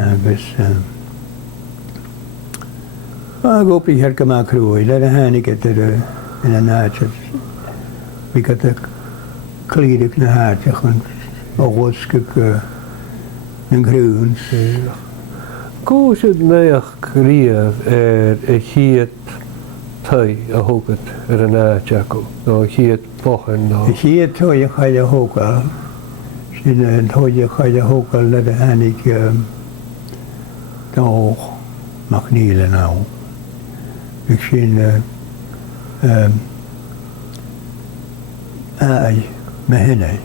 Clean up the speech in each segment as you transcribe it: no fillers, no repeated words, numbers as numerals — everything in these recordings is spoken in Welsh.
agus gopi her go má cruúi le a hánig in a náte vi got a clíidir na háte chun óhosca an grún. Go siad méach riamh a chiad tai a thugad an áte acu nó chiad bochan nó. Chiad tai a chaile thógáil sin an tai a chaile thógáil le a hánig Jack MacNeil an á. Ag sin Mhìcheil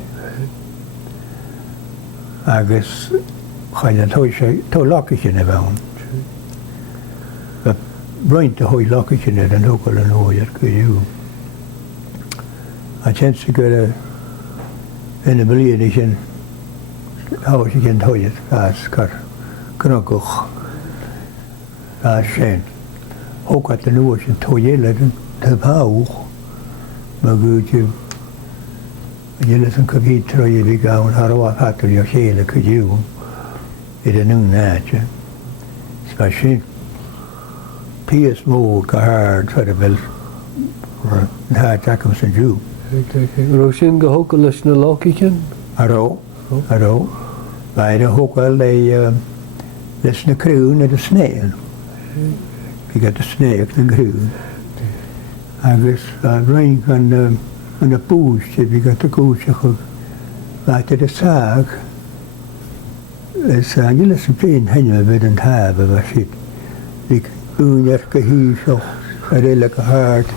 agus chaile tó lacha sin a bhain. Roint a hoi lacha sin an thógáil an óiad go dú. A tsensa gur ina bliana sin háis sin toiad as gur cnogoch a sin. Thógad an óis an toiile tá bháuch má gúte dhéile an cohí troí bhí gáin ará hatarí a chéile go dú iad an nún náte. Sa sin píos mó go háir tra a bhfuil ná Jack san dú. Ro sin go thóca leis na lácaicin? Aró. Bhaid a thógáil leis na crún a snéil. Bhí gat a snéach na grún. Agus roin an a búiste bhí gat a gúise chug bhaid a sag is níle san féin heine bheith an táb a bheit siad. Bhí únar go híiseach a réile go háart.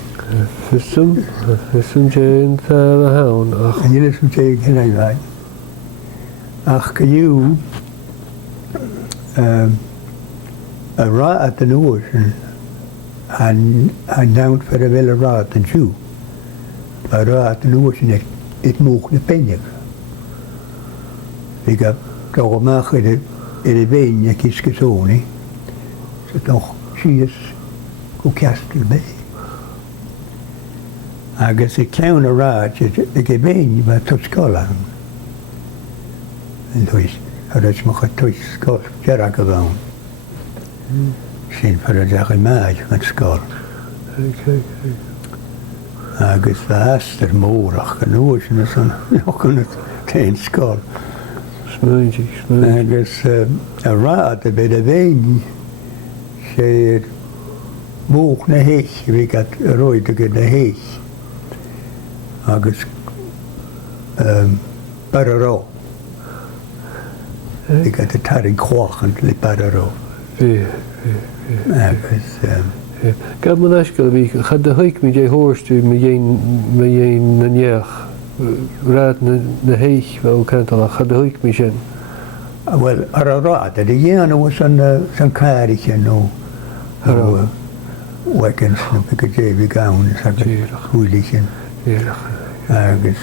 Fysum Jane a hawn ach. Níle san féin heine bhaid. Ach go dú a rá at an óis an nánt fer a bhfuil a rá an dú. A rá at an óis it móch na peine. Bhí go amach i a bhéine ciscasóní sa doch sios go ceastal bé. Agus I ceann a ráid ag a bhéine ba tu scálan. An tuis a reit mo chu tuis scáil dearach go bhain. Sin fer a deach I máid an scáil. Agus bheit astar mórach an óis na san chun céin scáil. Agus a rád a bit a bhéine sé móch na héich bhí gat roiid go na héich agus barará. Bhí gat a taring chláchan le barará. Agus Gab man eiscail bhí chad a haig mi dé hóirstú mi dhéon na neach rád na héich bheith cantal a chad a haig mi sin. Well, ar a rád, a dhéanamh san cáiriche nó weekends na Piccadilly bhí gáin sa chuúlaí sin. Agus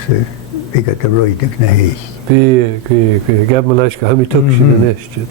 bhí gat a roideach na héich. Bhí, gab man eiscail ha mi tug sin an eiste.